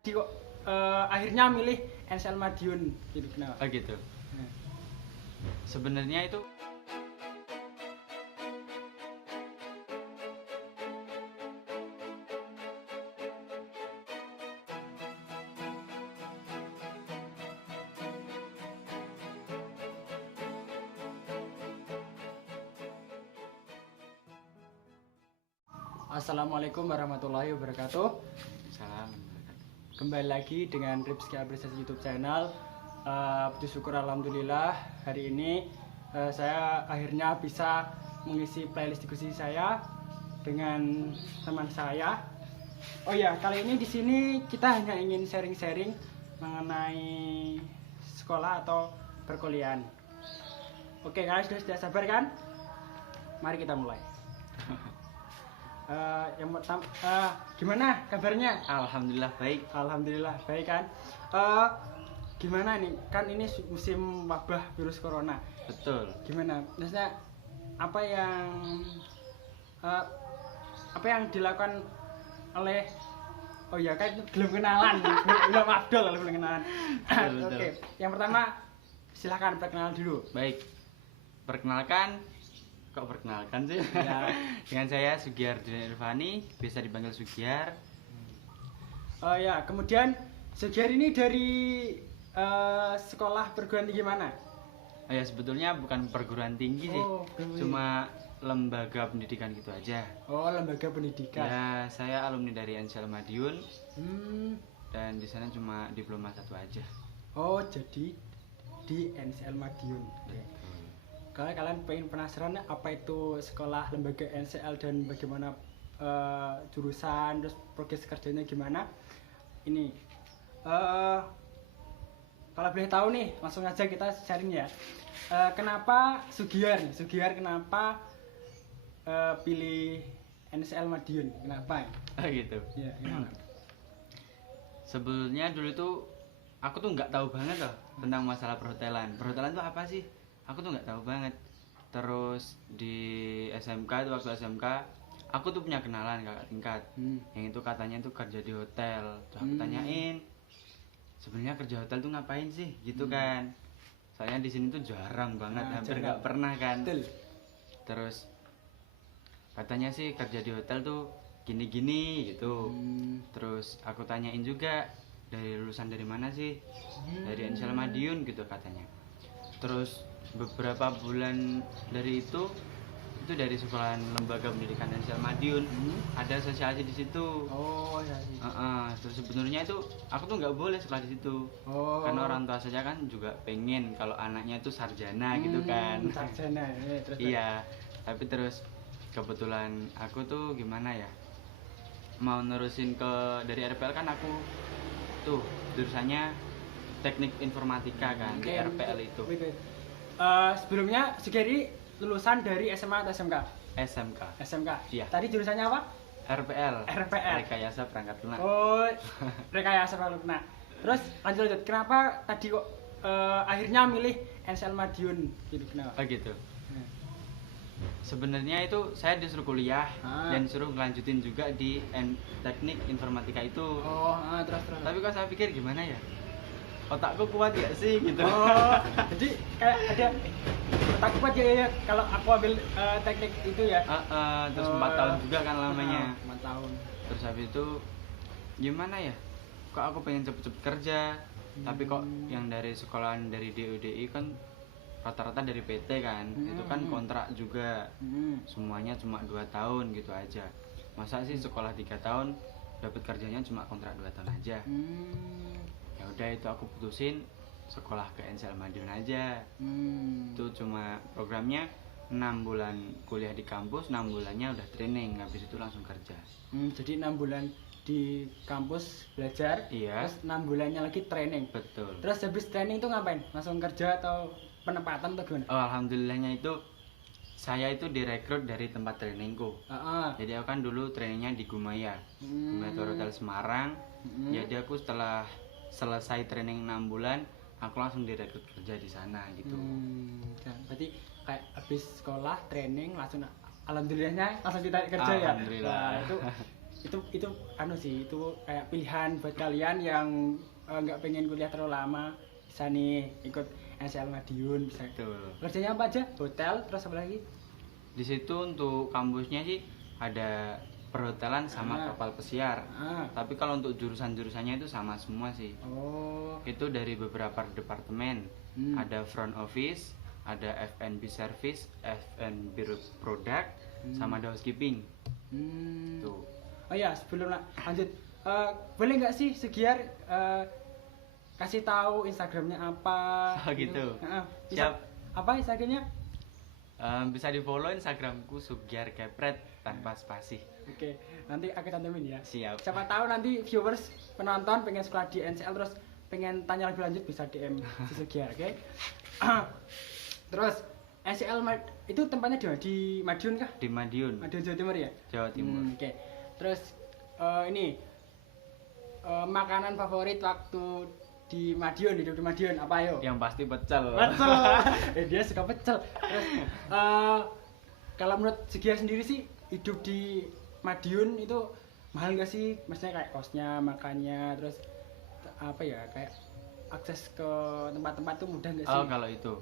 Kok akhirnya milih NCL Madiun gitu kenapa? Oh gitu. Sebenarnya itu Assalamualaikum warahmatullahi wabarakatuh. salam. Kembali lagi dengan Ripski Apresiasi YouTube channel. Puji syukur alhamdulillah hari ini saya akhirnya bisa mengisi playlist diskusi saya dengan teman saya. Oh ya, kali ini di sini kita hanya ingin sharing-sharing mengenai sekolah atau perkuliahan. Oke guys, sudah sabar kan? Mari kita mulai. Yang pertama, gimana kabarnya? Alhamdulillah baik. Alhamdulillah baik kan. Gimana nih? Kan ini musim wabah virus corona. Betul. Gimana? Maksudnya apa yang dilakukan oleh oh ya kan belum kenalan, belum Abdul kalau belum kenalan. Betul. Oke, yang pertama silahkan perkenalan dulu. Baik. Perkenalkan, kok perkenalkan sih? Ya. Dengan saya Sugiar Irfani, biasa dipanggil Sugiar. Oh ya, kemudian Sugiar ini dari sekolah perguruan tinggi mana? Oh ya sebetulnya bukan perguruan tinggi sih, Oh, perguruan cuma lembaga pendidikan gitu aja. Oh, lembaga pendidikan. Ya saya alumni dari NCL Madiun Hmm. dan di sana cuma diploma 1 aja. Oh, jadi di NCL Madiun. Oke. Kalau kalian pengen penasaran apa itu sekolah lembaga NCL dan bagaimana jurusan terus progres kerjanya gimana? Ini kalau boleh tahu nih, langsung aja kita sharing ya. Kenapa Sugiar nih? Sugiar kenapa pilih NCL Madiun? Kenapa? Oh gitu. Ya, gimana? Sebelumnya dulu tuh aku tuh nggak tahu banget loh tentang masalah perhotelan. Perhotelan tuh apa sih? Aku tuh nggak tahu banget. Terus di SMK itu waktu SMK aku tuh punya kenalan kakak tingkat yang itu katanya tuh kerja di hotel. Terus aku tanyain sebenarnya kerja hotel tuh ngapain sih gitu kan? Soalnya di sini tuh jarang banget, hampir nggak pernah kan. Betul. Terus katanya sih kerja di hotel tuh gini-gini gitu. Terus aku tanyain juga dari lulusan dari mana sih? Dari NCL Madiun gitu katanya. Terus beberapa bulan dari itu dari sekolahan lembaga pendidikan NCL Madiun ada sosialisasi di situ. Oh, ya. Terus sebenarnya itu aku tuh nggak boleh sekolah di situ. Oh. Karena orang tua saja kan juga pengen kalau anaknya itu sarjana gitu kan. Sarjana ya, terus. Iya, tapi terus kebetulan aku tuh gimana ya, mau nerusin ke dari RPL kan aku tuh jurusannya teknik informatika kan di RPL itu. Sebelumnya Sugeri lulusan dari SMA atau SMK? SMK. SMK. Iya. Tadi jurusannya apa? RPL. RPL. Rekayasa Perangkat Lunak. Oh, rekayasa perangkat lunak. Terus lanjut. Kenapa tadi kok akhirnya milih NCL Madiun gitu kenapa? Oh gitu. Sebenarnya itu saya disuruh kuliah dan suruh ngelanjutin juga di teknik informatika itu. Oh, terus. Tapi kok saya pikir gimana ya? Otakku kuat gak sih gitu. Oh, jadi kayak ada otak kuat ya kalau aku ambil teknik itu ya. Terus 4 tahun juga kan lamanya. 4 tahun. Terus habis itu gimana ya? Kok aku pengen cepet-cepet kerja, tapi kok yang dari sekolahan dari DUDI kan rata-rata dari PT kan, itu kan kontrak juga, semuanya cuma 2 tahun gitu aja. Masa sih sekolah 3 tahun dapat kerjanya cuma kontrak 2 tahun aja. Ya udah itu aku putusin sekolah ke NCL Madiun aja. Itu cuma programnya 6 bulan kuliah di kampus, 6 bulannya udah training, habis itu langsung kerja. Jadi 6 bulan di kampus belajar, Iya. terus 6 bulannya lagi training. Betul. Terus habis training itu ngapain? Langsung kerja atau penempatan atau gimana? Oh, alhamdulillahnya itu saya itu direkrut dari tempat trainingku. Jadi aku kan dulu trainingnya di Gumaya, Gumaya Hotel Semarang. Jadi aku setelah selesai training 6 bulan, aku langsung direkrut kerja di sana gitu. Berarti kayak habis sekolah training langsung alhamdulillahnya langsung ditarik kerja ya. Alhamdulillah. Wah, itu itu anu sih, itu kayak pilihan buat kalian yang nggak pengen kuliah terlalu lama, bisa nih ikut NCL Madiun bisa. Betul. Kerjanya apa aja? Hotel, terus apa lagi? Di situ untuk kampusnya sih ada perhotelan sama kapal pesiar. Tapi kalau untuk jurusan-jurusannya itu sama semua sih. Oh. Itu dari beberapa departemen. Ada front office, ada F&B service, F&B product, sama ada housekeeping. Tuh. Oh ya, sebelum lanjut, boleh nggak sih Sugiar kasih tahu Instagramnya apa? Oh gitu. Siap. Apa Instagramnya? Bisa di follow Instagramku Sugiar Kepret tanpa spasi. Oke, nanti aku cantumin ya. Siap. Siapa tahu nanti viewers penonton pengen sekolah di NCL terus pengen tanya lebih lanjut bisa DM si Sugiar, oke? Terus NCL itu tempatnya di Madiun kah? Di Madiun. Madiun Jawa Timur ya? Jawa Timur. Oke. Terus ini makanan favorit waktu di Madiun, hidup di Madiun apa ayo? Yang pasti pecel. Pecel. Dia suka pecel. Terus kalau menurut Sugiar sendiri sih hidup di Madiun itu mahal gak sih? Maksudnya kayak kosnya, makannya, terus apa ya, kayak akses ke tempat-tempat tuh mudah gak sih? Oh kalau itu,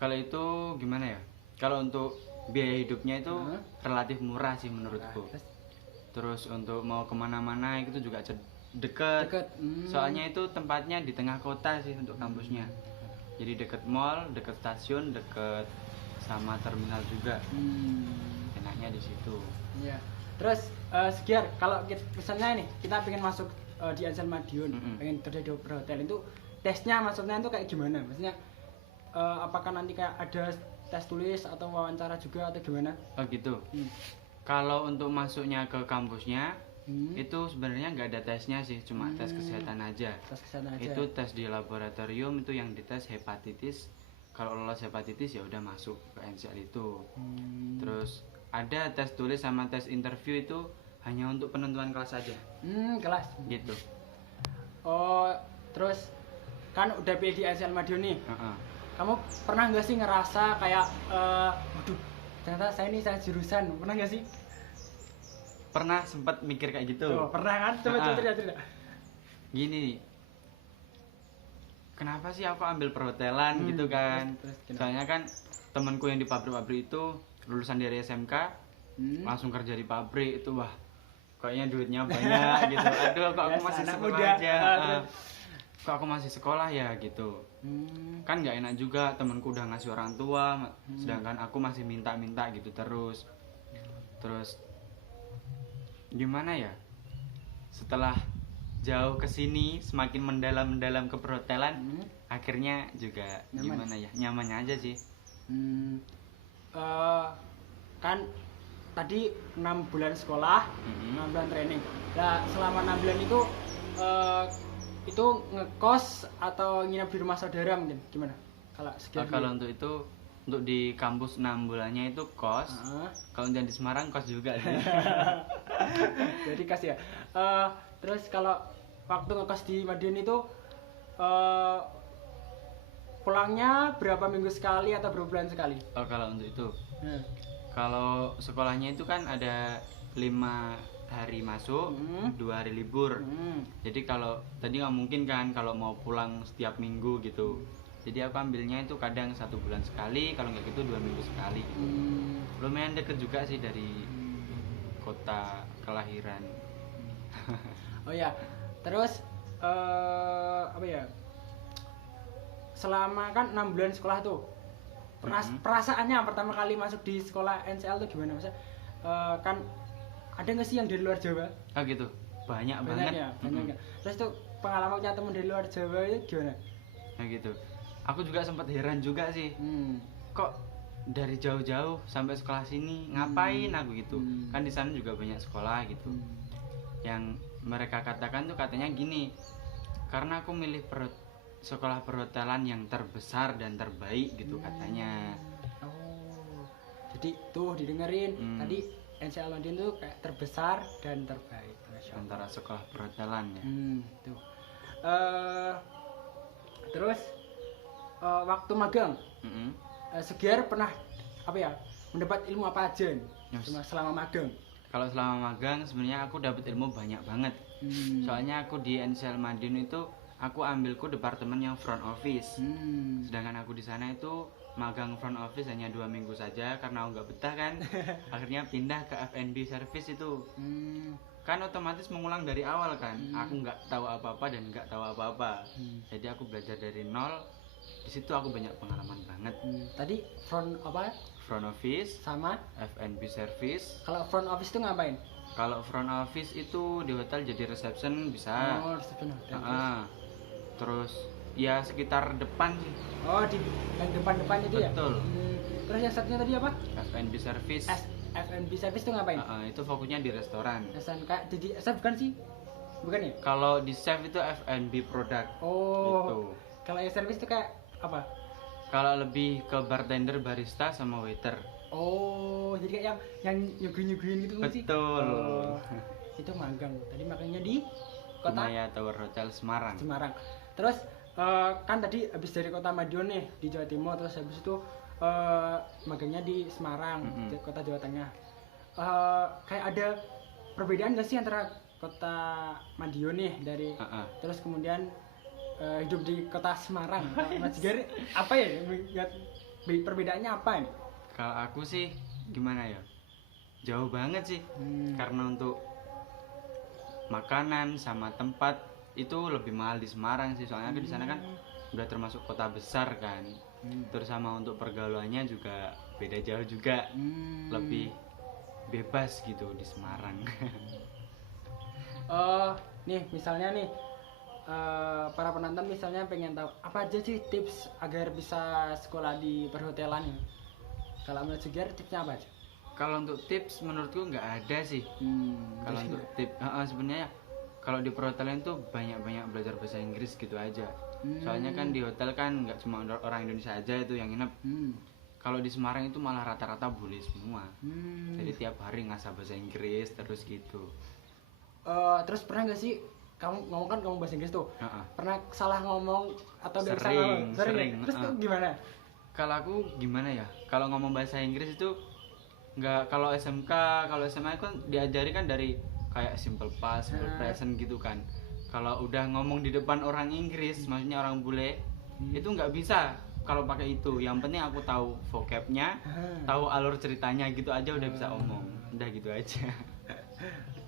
kalau itu gimana ya? Kalau untuk biaya hidupnya itu relatif murah sih menurutku. Terus untuk mau kemana-mana itu juga deket. Soalnya itu tempatnya di tengah kota sih untuk kampusnya. Jadi deket mall, deket stasiun, deket sama terminal juga. Enaknya di situ. Iya. Terus Sugiar, kalau misalnya nih kita pengen masuk di NCL Madiun, pengen kerja di hotel itu tesnya maksudnya itu kayak gimana? Maksudnya apakah nanti kayak ada tes tulis atau wawancara juga atau gimana? Oh gitu. Kalau untuk masuknya ke kampusnya itu sebenarnya nggak ada tesnya sih, cuma tes kesehatan aja. Tes kesehatan aja. Itu tes di laboratorium itu yang dites hepatitis. Kalau lolos hepatitis ya udah masuk ke NCL itu. Terus ada tes tulis sama tes interview itu hanya untuk penentuan kelas saja. Kelas. Gitu. Oh, terus kan udah pilih di NCL Madiun nih. Kamu pernah nggak sih ngerasa kayak, waduh, ternyata saya jurusan, pernah nggak sih? Pernah sempat mikir kayak gitu. Oh, pernah kan? Coba cerita. Gini, kenapa sih aku ambil perhotelan gitu kan? Terus, soalnya kan temanku yang di pabrik-pabrik itu lulusan dari SMK, langsung kerja di pabrik itu, wah kayaknya duitnya banyak gitu. Aduh, kok aku masih sekolah aja. Kok aku masih sekolah ya gitu. Kan nggak enak juga, temanku udah ngasih orang tua, sedangkan aku masih minta-minta gitu terus. Gimana ya? Setelah jauh ke sini, semakin mendalam ke perhotelan, akhirnya juga gimana ya? Nyamannya aja sih. Kan tadi 6 bulan sekolah, 6 bulan training. Nah, selama 6 bulan itu ngekos atau nginep di rumah saudara mungkin gimana? Kalau untuk itu, untuk di kampus 6 bulannya itu kos. Kalau yang di Semarang kos juga sih. Jadi kos ya. Terus kalau waktu ngekos di Madiun itu pulangnya berapa minggu sekali atau berapa bulan sekali? Oh kalau untuk itu, kalau sekolahnya itu kan ada 5 hari masuk, 2 hari libur. Jadi kalau tadi nggak mungkin kan kalau mau pulang setiap minggu gitu. Jadi aku ambilnya itu kadang 1 bulan sekali, kalau nggak gitu 2 minggu sekali. Lumayan deket juga sih dari kota kelahiran. Oh ya, terus apa ya? Selama kan 6 bulan sekolah tuh, perasaannya pertama kali masuk di sekolah NCL tuh gimana? Maksudnya kan ada nggak sih yang dari luar Jawa? Oh gitu, banyak banget. Ya, banyak. Terus tuh pengalaman punya temen dari luar Jawa itu gimana? Nah gitu, aku juga sempat heran juga sih. Kok dari jauh-jauh sampai sekolah sini ngapain aku gitu? Kan di sana juga banyak sekolah gitu. Yang mereka katakan tuh katanya gini, karena aku milih sekolah perhotelan yang terbesar dan terbaik gitu katanya. Oh, jadi tuh didengerin tadi NCL Madiun tuh kayak terbesar dan terbaik antara sekolah perhotelan ya. Tuh. Terus waktu magang, Sugiar pernah apa ya mendapat ilmu apa aja nih selama magang? Kalau selama magang sebenarnya aku dapat ilmu banyak banget. Soalnya aku di NCL Madiun itu aku ambilku departemen yang front office. Sedangkan aku di sana itu magang front office hanya 2 minggu saja karena aku nggak betah kan. Akhirnya pindah ke F&B service itu. Kan otomatis mengulang dari awal kan. Aku nggak tahu apa-apa dan nggak tahu apa-apa. Jadi aku belajar dari nol. Di situ aku banyak pengalaman banget. Tadi front apa? Front office Sama. F&B service. Kalau front office itu ngapain? Kalau front office itu di hotel jadi reception bisa. Oh, reception hotel. Terus ya sekitar depan sih. Oh, di yang depan-depan itu ya? Betul. Terus yang satunya tadi apa? F&B service. F&B service itu ngapain? Itu fokusnya di restoran. Kayak jadi chef bukan sih? Bukan ya? Kalau di chef itu F&B product. Oh. Gitu. Kalau yang service itu kayak apa? Kalau lebih ke bartender, barista sama waiter. Oh, jadi kayak yang nyuguhin gitu kan sih? Betul. Oh, itu magang. Tadi magangnya di kota Maya Tower Hotel Semarang. Terus kan tadi habis dari kota Madiun nih di Jawa Timur, terus habis itu magangnya di Semarang, di kota Jawa Tengah. Kayak ada perbedaan nggak sih antara kota Madiun nih dari terus kemudian hidup di kota Semarang? Mas Gary, apa ya perbedaannya apa ini? Kalau aku sih gimana ya? Jauh banget sih. Karena untuk makanan sama tempat itu lebih mahal di Semarang sih. Soalnya aku di sana kan udah termasuk kota besar kan. Terus sama untuk pergaulannya juga beda jauh juga. Lebih bebas gitu di Semarang. Nih misalnya nih para penonton misalnya pengen tahu apa aja sih tips agar bisa sekolah di perhotelan ini. Kalau menurut Sugiar tipsnya apa aja? Kalau untuk tips menurutku nggak ada sih. Kalau untuk tips sebenarnya kalau di perhotelan tuh banyak-banyak belajar bahasa Inggris gitu aja. Soalnya kan di hotel kan nggak cuma orang Indonesia aja itu yang nginep. Kalau di Semarang itu malah rata-rata boleh semua. Jadi tiap hari ngasah bahasa Inggris terus gitu. Terus pernah nggak sih kamu ngomong bahasa Inggris tuh? Pernah salah ngomong atau Sering. Terus tuh gimana? Kalau aku gimana ya? Kalau ngomong bahasa Inggris itu nggak, kalau SMK, kalau SMA kan diajari kan dari kayak simple past, simple present gitu kan. Kalau udah ngomong di depan orang Inggris, maksudnya orang bule, itu nggak bisa kalau pakai itu. Yang penting aku tahu vocabnya, tahu alur ceritanya gitu aja udah bisa omong. Udah gitu aja.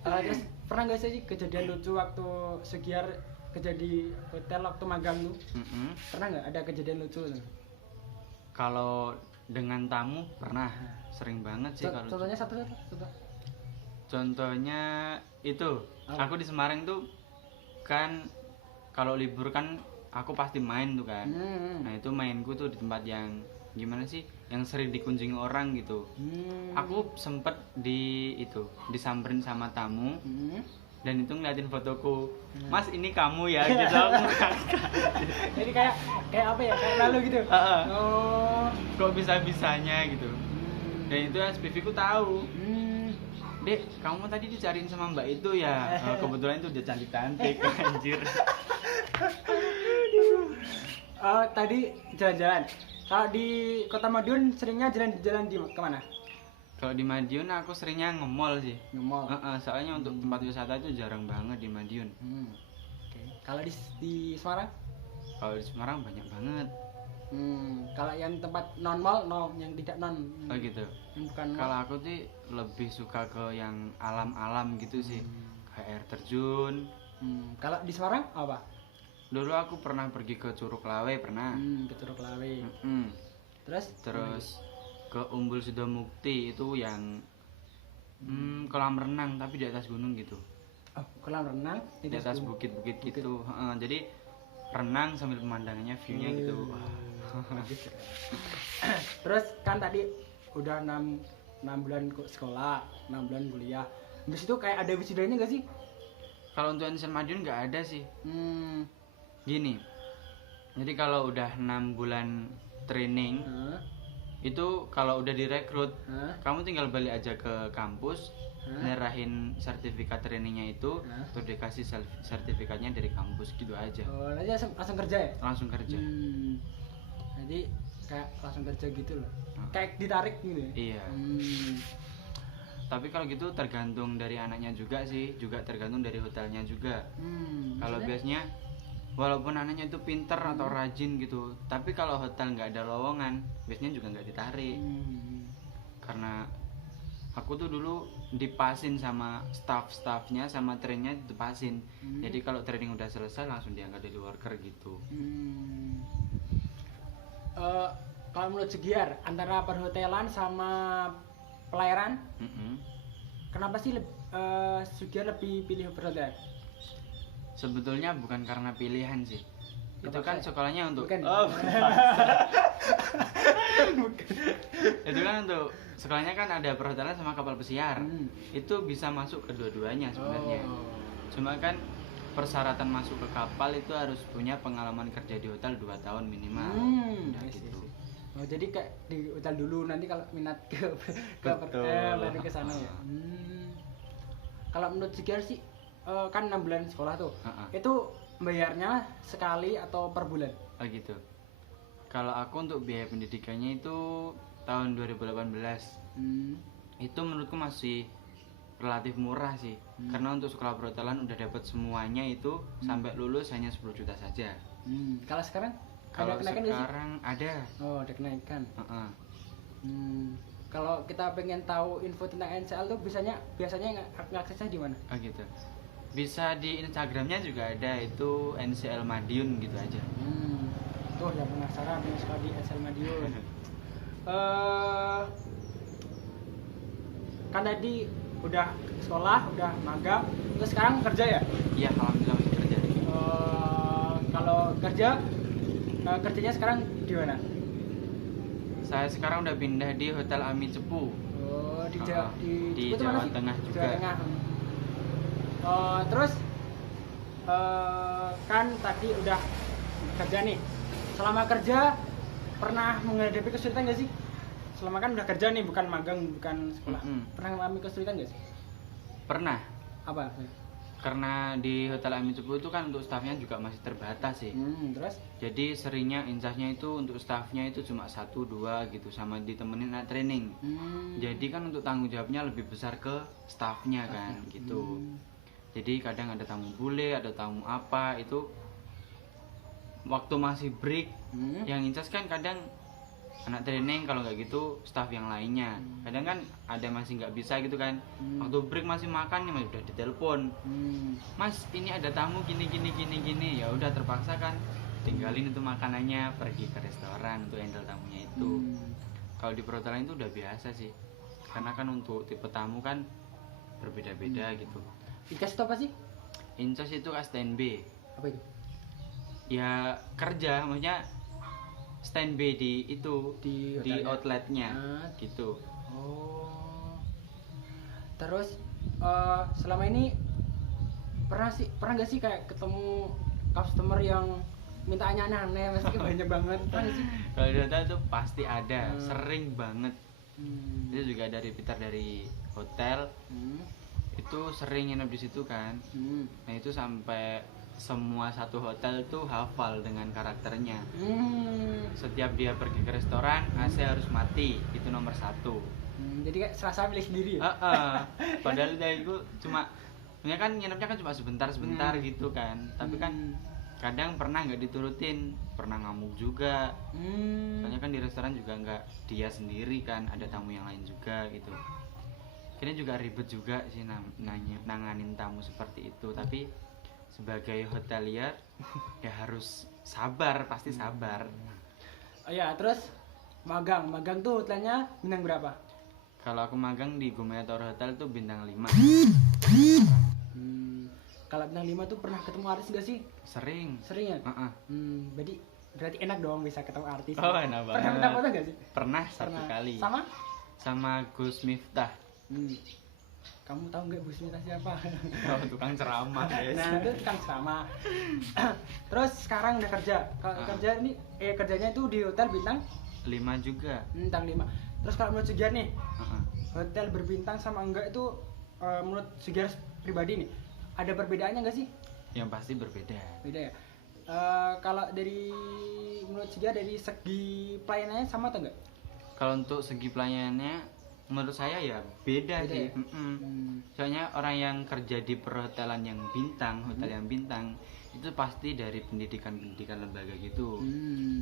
Terus pernah nggak sih kejadian lucu waktu Sugiar kerja di hotel waktu magang tuh? Pernah nggak ada kejadian lucu tuh? Kalau dengan tamu pernah, sering banget sih. Kalau contohnya satu. Contohnya itu, aku di Semarang tuh kan kalau libur kan aku pasti main tuh kan. Nah itu mainku tuh di tempat yang gimana sih, yang sering dikunjungi orang gitu. Aku sempet disamperin sama tamu dan itu ngeliatin fotoku. Mas ini kamu ya gitu. Aku jadi kayak apa ya, kayak lalu gitu. Oh, kok bisa-bisanya gitu. Dan itu SPV ku tahu. Dek, kamu tadi dicariin sama mbak itu ya? Kebetulan itu udah cantik-cantik. Anjir. Tadi jalan-jalan. Kalau di Kota Madiun seringnya jalan-jalan di kemana? Kalau di Madiun aku seringnya nge-mall sih. Nge-mall. Soalnya untuk tempat wisata itu jarang banget di Madiun. Kalau di Semarang? Kalau di Semarang banyak banget. Kalau yang tempat non mall, yang tidak non. Oh gitu. Yang bukan. Kalau aku sih lebih suka ke yang alam-alam gitu sih, kayak air terjun. Kalau di Semarang apa? Dulu aku pernah pergi ke Curug Lawe pernah. Ke Curug Lawe. Terus ke Umbul Sidomukti itu yang kolam renang tapi di atas gunung gitu. Oh, kolam renang di atas bukit-bukit gitu. Jadi renang sambil pemandangannya, view-nya gitu. Terus kan tadi udah 6 bulan sekolah, 6 bulan kuliah. Habis itu kayak ada wisudanya nggak sih? Kalau untuk NCL Madiun nggak ada sih. Gini, jadi kalau udah 6 bulan training, itu kalau udah direkrut, kamu tinggal balik aja ke kampus, nyerahin sertifikat trainingnya itu, terus dikasih sertifikatnya dari kampus gitu aja. Oh, nanti langsung kerja ya? Langsung kerja. Jadi kayak langsung kerja gitu loh. Kayak ditarik gitu ya? Iya. Tapi kalau gitu tergantung dari anaknya juga sih, juga tergantung dari hotelnya juga. Kalau Maksudnya? biasanya walaupun anaknya itu pinter atau rajin gitu, tapi kalau hotel nggak ada lowongan, biasanya juga nggak ditarik. Karena aku tuh dulu dipasin sama staff-staffnya, sama trainnya dipasin. Jadi kalau training udah selesai langsung diangkat jadi worker gitu. Kalau menurut Sugiar, antara perhotelan sama pelayaran, kenapa sih Sugiar lebih pilih perhotelan? Sebetulnya bukan karena pilihan sih. Itu kan sekolahnya untuk Bukan. itu kan untuk sekolahnya kan ada perhotelan sama kapal pesiar. Itu bisa masuk kedua-duanya sebenarnya. Cuma kan persyaratan masuk ke kapal itu harus punya pengalaman kerja di hotel 2 tahun minimal. Udah gitu. Oh, jadi kayak di hotel dulu, nanti kalau minat Betul. baru ke sana ya. Kalau menurut Sugiar sih kan 6 bulan sekolah tuh. Itu bayarnya sekali atau per bulan? Oh gitu. Kalau aku untuk biaya pendidikannya itu tahun 2018. Itu menurutku masih relatif murah sih. Karena untuk sekolah perhotelan udah dapat semuanya itu sampai lulus hanya 10 juta saja. Kalau sekarang Kalau ada kenaikan nggak sih? sekarang ada. Oh, ada kenaikan. Kalau kita pengen tahu info tentang NCL tuh biasanya ngaksesnya di mana? Oh gitu. Bisa di Instagramnya juga ada, itu NCL Madiun gitu aja. Tuh yang penasaran pengen sekolah di NCL Madiun. Kan tadi udah sekolah, udah magang, terus sekarang kerja ya? Iya, alhamdulillah masih kerja. Kalau kerja, kerjanya sekarang di mana? Saya sekarang udah pindah di Hotel Ami Cepu. Oh, di Di Cepu tuh mana Jawa sih? Tengah juga. Jawa Tengah. Terus kan tadi udah kerja nih. Selama kerja pernah menghadapi kesulitan nggak sih? Selama kan udah kerja nih, bukan magang, bukan sekolah. Pernah mengalami kesulitan nggak sih? Pernah. Apa? Karena di Hotel Ami Cepu itu kan untuk staffnya juga masih terbatas sih. Terus? Jadi seringnya incasnya itu untuk staffnya itu cuma 1-2 gitu, sama ditemenin anak training. Jadi kan untuk tanggung jawabnya lebih besar ke staffnya kan gitu. Jadi kadang ada tamu bule, ada tamu apa, itu waktu masih break yang incas kan kadang anak training, kalau nggak gitu staff yang lainnya. Kadang kan ada masih nggak bisa gitu kan. Waktu break masih makan nih, masih udah ditelepon, Mas ini ada tamu gini. Ya udah terpaksa kan tinggalin itu makanannya, pergi ke restoran untuk handle tamunya itu. Kalau di perhotelan itu udah biasa sih, karena kan untuk tipe tamu kan berbeda-beda gitu. Incas itu apa sih? Incas itu standby. Apa itu? Ya kerja, maksudnya standby di itu Di di hotelnya. outletnya gitu. Oh. Terus selama ini pernah nggak sih kayak ketemu customer yang mintaannya aneh-aneh, mesti banyak banget, pernah nggak sih? Kalau di hotel itu pasti ada, sering banget. Itu juga dari repeater dari hotel, itu sering nginep di situ kan. Nah itu sampai semua satu hotel itu hafal dengan karakternya. Setiap dia pergi ke restoran, AC harus mati, itu nomor 1. Jadi kayak serasa milik sendiri ya? Padahal dia itu cuma, ya kan nginepnya kan cuma sebentar gitu kan. Tapi kan kadang pernah nggak diturutin, pernah ngamuk juga. Soalnya kan di restoran juga nggak dia sendiri kan, ada tamu yang lain juga gitu. Kayaknya juga ribet juga sih nanganin tamu seperti itu. Tapi sebagai hotelier ya harus sabar, pasti sabar. Oh ya, terus magang tuh hotelnya bintang berapa? Kalau aku magang di Gumeator Hotel tuh bintang 5. Kalau bintang 5 tuh pernah ketemu artis gak sih? Sering Ya? Berarti enak dong bisa ketemu artis. Oh, enak banget. Pernah minta foto gak sih? Pernah satu kali sama Gus Miftah. Kamu tahu nggak Bu Smita siapa? Oh, tukang ceramah ya. Nah itu tukang ceramah. Terus sekarang udah kerja. Kerja ini kerjanya itu di hotel bintang 5 juga. bintang 5. Terus kalau menurut Sugiar nih, hotel berbintang sama enggak itu menurut Sugiar pribadi nih, ada perbedaannya nggak sih? Yang pasti berbeda. Beda ya. Kalau menurut Sugiar dari segi pelayanannya sama atau enggak? Kalau untuk segi pelayanannya menurut saya ya beda Beda sih. ya? Soalnya orang yang kerja di perhotelan yang bintang, hotel yang bintang itu pasti dari pendidikan lembaga gitu.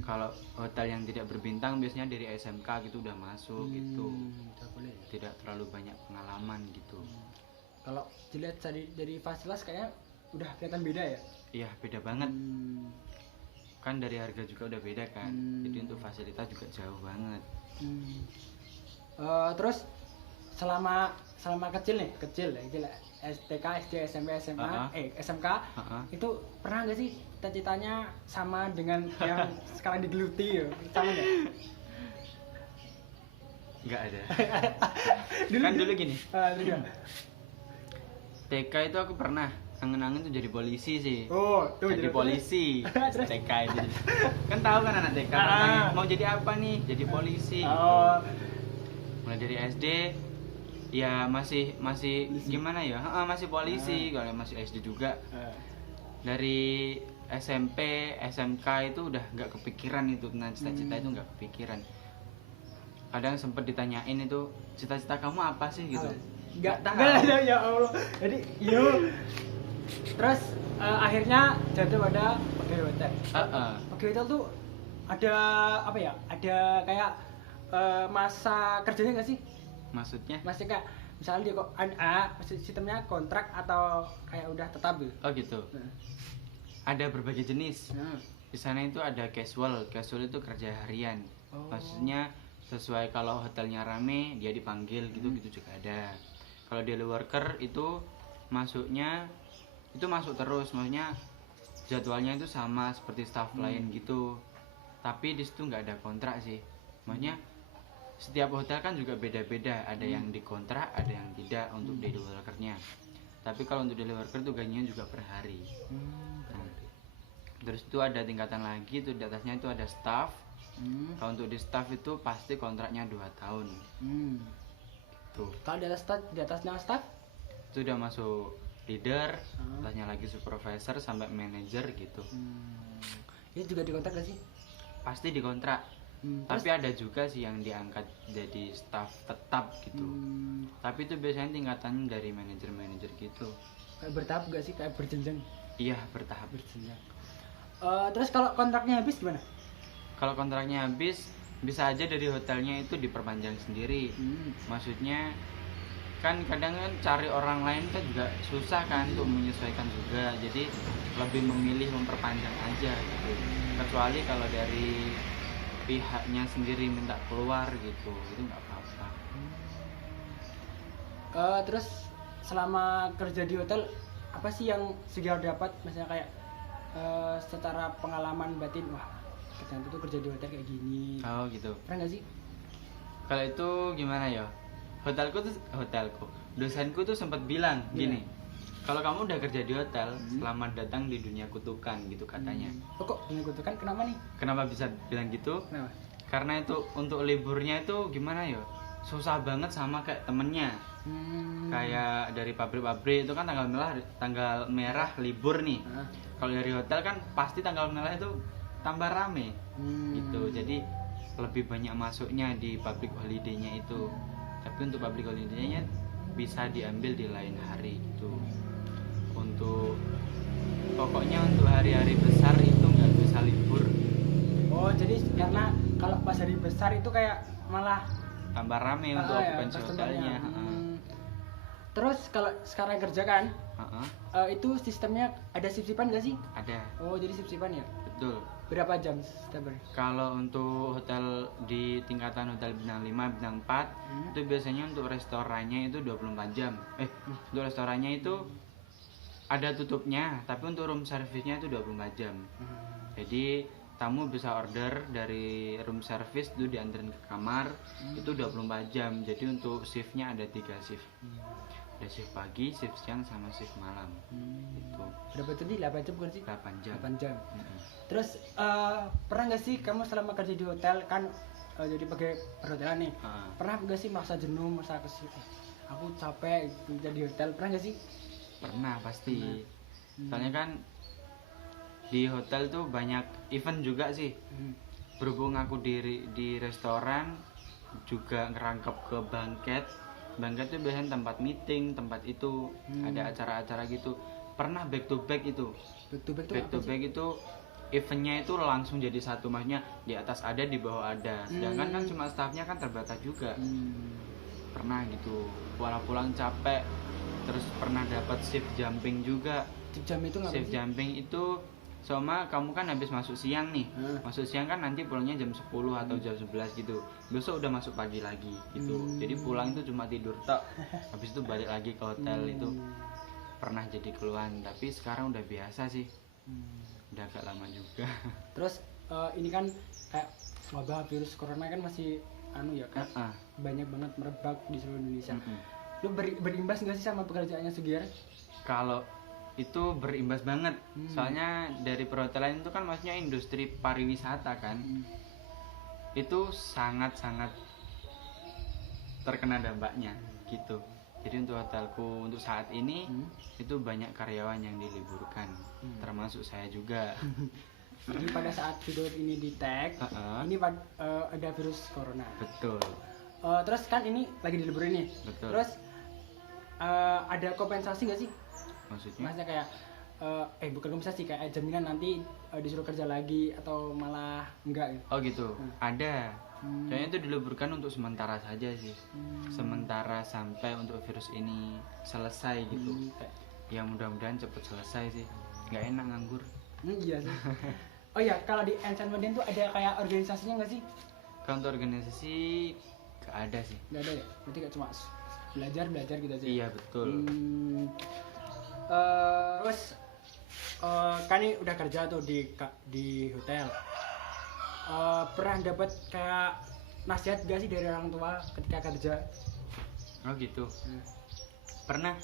Kalau hotel yang tidak berbintang biasanya dari SMK gitu udah masuk gitu. Udah boleh ya? Tidak terlalu banyak pengalaman gitu. Kalau dilihat dari fasilitas kayaknya udah kelihatan beda ya. Iya, beda banget. Kan dari harga juga udah beda kan. Jadi untuk fasilitas juga jauh banget. Terus selama kecil lah, STK, SD, SMP, SMA, SMK, itu pernah nggak sih cita-citanya sama dengan yang sekarang digeluti ya? Sama nggak? Nggak ada. Kan dulu gini, Dulu. TK itu aku pernah angen-angen tuh jadi polisi sih. Oh, tuh Jadi polisi. Terus? TK itu. Kan tahu kan anak TK katanya, mau jadi apa nih? Jadi polisi. Oh, Mulai dari SD ya masih gimana ya? Masih polisi. Kalau masih SD juga. Dari SMP, SMK itu udah nggak kepikiran itu tentang cita-cita itu nggak kepikiran. Kadang sempet ditanyain itu cita-cita kamu apa sih gitu. nggak ada ya Allah. Jadi terus akhirnya jatuh pada pegawai hotel. Pegawai hotel tuh ada apa ya? Ada kayak masa kerjanya nggak sih? Maksudnya? Masih kayak misalnya dia kok sistemnya kontrak atau kayak udah tetap gitu? Oh gitu. Ada berbagai jenis. Di sana itu ada casual itu kerja harian. Maksudnya sesuai kalau hotelnya rame dia dipanggil gitu juga ada. Kalau daily worker itu masuknya itu masuk terus, maksudnya jadwalnya itu sama seperti staff lain gitu. Tapi di situ nggak ada kontrak sih. Maksudnya setiap hotel kan juga beda-beda, ada yang dikontrak, ada yang tidak untuk daily workernya. Tapi kalau untuk daily worker tuh gajinya juga per hari. Terus itu ada tingkatan lagi tuh, di atasnya itu ada staff. Kalau untuk di staff itu pasti kontraknya 2 tahun. Tuh. Kalau di atasnya staff Itu udah masuk leader, atasnya lagi supervisor sampai manager gitu. itu juga dikontrak gak sih? Pasti dikontrak. Tapi ada juga sih yang diangkat jadi staff tetap gitu. Tapi itu biasanya tingkatannya dari manajer gitu. Kayak bertahap gak sih? Kayak berjenjang? Iya, bertahap. Berjenjang. Terus kalau kontraknya habis gimana? Kalau kontraknya habis bisa aja dari hotelnya itu diperpanjang sendiri. Maksudnya kan kadang kan cari orang lain kan juga susah kan untuk menyesuaikan juga. Jadi lebih memilih memperpanjang aja gitu. Kecuali kalau dari pihaknya sendiri minta keluar gitu, itu nggak apa-apa. Terus selama kerja di hotel apa sih yang Sigel dapat? Misalnya kayak secara pengalaman batin, wah ternyata tuh kerja di hotel kayak gini. Oh gitu. Pernah nggak sih? Kalau itu gimana ya? Dosenku tuh sempat bilang gini. Kalau kamu udah kerja di hotel, selamat datang di dunia kutukan gitu katanya. Kok dunia kutukan kenapa nih? Kenapa bisa bilang gitu? Kenapa? Karena itu untuk liburnya itu gimana ya? Susah banget sama kayak temennya. Kayak dari pabrik-pabrik itu kan tanggal merah libur nih. Kalau dari hotel kan pasti tanggal merah itu tambah rame gitu. Jadi lebih banyak masuknya di public holiday-nya itu. Tapi untuk public holiday-nya bisa diambil di lain hari gitu. Pokoknya untuk hari-hari besar itu nggak bisa libur. Oh, jadi karena kalau pas hari besar itu kayak malah tambah rame untuk okupansi hotelnya. Terus kalau sekarang kerja kan, itu sistemnya ada sip-sipan nggak sih? Ada. Oh, jadi sip-sipan ya? Betul. Berapa jam setiap hari? Kalau untuk hotel di tingkatan hotel bintang 5, bintang 4 itu biasanya untuk restorannya itu 24 jam. Untuk restorannya itu ada tutupnya, tapi untuk room service-nya itu 24 jam. Jadi tamu bisa order dari room service itu diantarin ke kamar, itu 24 jam. Jadi untuk shift-nya ada 3 shift. Ada shift pagi, shift siang, sama shift malam. Itu Berapa tadi? 8 jam kan sih? 8 jam. 8 jam. Terus pernah nggak sih kamu selama kerja di hotel kan jadi pegawai perhotelan nih? Pernah nggak sih merasa jenuh, merasa aku capek kerja di hotel? Pernah nggak sih? Pernah pasti. Soalnya kan di hotel tuh banyak event juga sih. Berhubung aku di restoran, juga ngerangkep ke Bangket. Bangket itu biasanya tempat meeting, tempat itu ada acara-acara gitu. Pernah back to back itu. Back to back Itu eventnya itu langsung jadi satu, maksudnya di atas ada, di bawah ada. Sedangkan kan cuma staffnya kan terbatas juga. Pernah gitu. Walau pulang capek, terus pernah dapat shift jumping juga. Shift jumping itu sama kamu kan habis masuk siang nih. Masuk siang kan nanti pulangnya jam 10 atau jam 11 gitu. Besok udah masuk pagi lagi gitu. Jadi pulang itu cuma tidur tok. Habis itu balik lagi ke hotel itu. Pernah jadi keluhan, tapi sekarang udah biasa sih. Udah agak lama juga. Terus ini kan kayak wabah virus corona kan masih kan banyak banget merebak di seluruh Indonesia. Lu berimbas nggak sih sama pekerjaannya Sugiar? Kalau itu berimbas banget, soalnya dari perhotelan itu kan maksudnya industri pariwisata kan, itu sangat-sangat terkena dampaknya gitu. Jadi untuk hotelku untuk saat ini itu banyak karyawan yang diliburkan, termasuk saya juga. Jadi pada saat video ini di tag, ini ada virus corona. Betul. Terus kan ini lagi diliburin nih. Betul. Terus ada kompensasi nggak sih? Maksudnya kayak bukan kompensasi, kayak jaminan nanti disuruh kerja lagi atau malah enggak gitu? Oh gitu. Ada. Soalnya itu diliburkan untuk sementara saja sih. Sementara sampai untuk virus ini selesai gitu. Ya mudah-mudahan cepet selesai sih. Nggak enak nganggur. Iya sih. Oh ya, kalau di Ensan Meden tuh ada kayak organisasinya nggak sih? Kalau untuk organisasi nggak ada sih. Nggak ada ya? Berarti kayak cuma belajar gitu aja. Iya betul. Terus kan ini udah kerja tuh di hotel. Pernah dapat kayak nasihat gak sih dari orang tua ketika kerja? Oh gitu. Pernah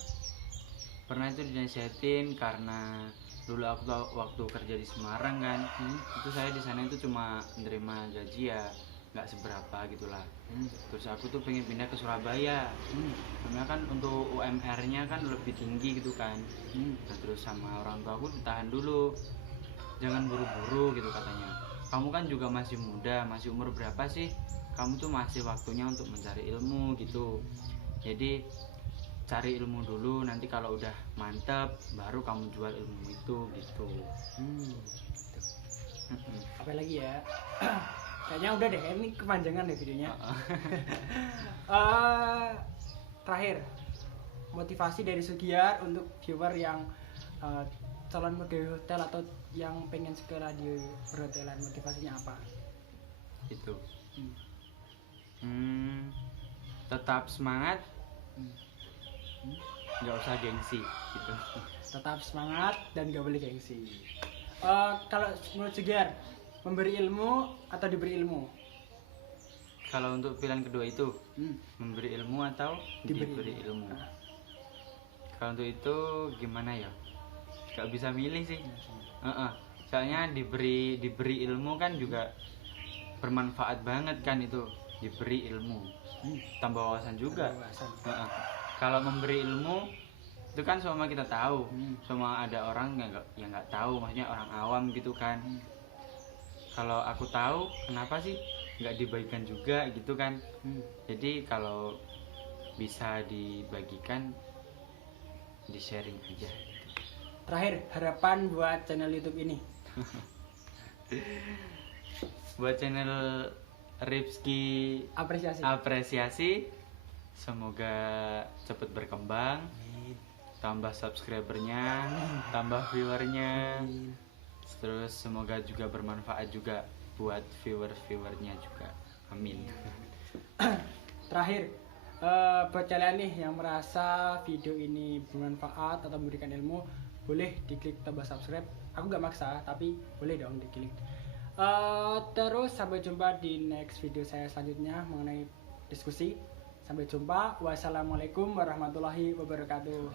itu dinasihatin karena dulu aku waktu kerja di Semarang kan, itu saya di sana itu cuma menerima gaji ya nggak seberapa gitulah. Terus aku tuh pengen pindah ke Surabaya, karena kan untuk UMR-nya kan lebih tinggi gitu kan. Terus sama orang tua aku tahan dulu, jangan buru-buru gitu katanya. Kamu kan juga masih muda, masih umur berapa sih? Kamu tuh masih waktunya untuk mencari ilmu gitu. Jadi cari ilmu dulu, nanti kalau udah mantap baru kamu jual ilmu itu gitu. Apa lagi ya? Kayaknya udah deh, ini kepanjangan deh videonya. Terakhir, motivasi dari Sugiar untuk viewer yang calon pegawai hotel atau yang pengen sekolah di perhotelan, motivasinya apa? Itu tetap semangat, nggak usah gengsi gitu. Tetap semangat dan nggak boleh gengsi. Kalau menurut Sugiar, memberi ilmu atau diberi ilmu? Kalau untuk pilihan kedua itu memberi ilmu atau diberi ilmu. Kalau untuk itu gimana ya? Gak bisa milih sih. Soalnya diberi ilmu kan juga bermanfaat banget kan itu. Diberi ilmu, tambah wawasan juga. Kalau memberi ilmu itu kan semua kita tahu, semua ada orang yang nggak tahu, maksudnya orang awam gitu kan. Kalau aku tahu, kenapa sih nggak dibagikan juga gitu kan? Jadi kalau bisa dibagikan, di sharing aja. Terakhir, harapan buat channel YouTube ini? Buat channel Ripski apresiasi, semoga cepet berkembang, tambah subscribernya, tambah viewernya, terus semoga juga bermanfaat juga buat viewernya juga, amin. Terakhir, buat kalian nih yang merasa video ini bermanfaat atau memberikan ilmu, boleh diklik tombol subscribe. Aku gak maksa, tapi boleh dong diklik. Terus sampai jumpa di next video saya selanjutnya mengenai diskusi. Sampai jumpa. Wassalamualaikum warahmatullahi wabarakatuh.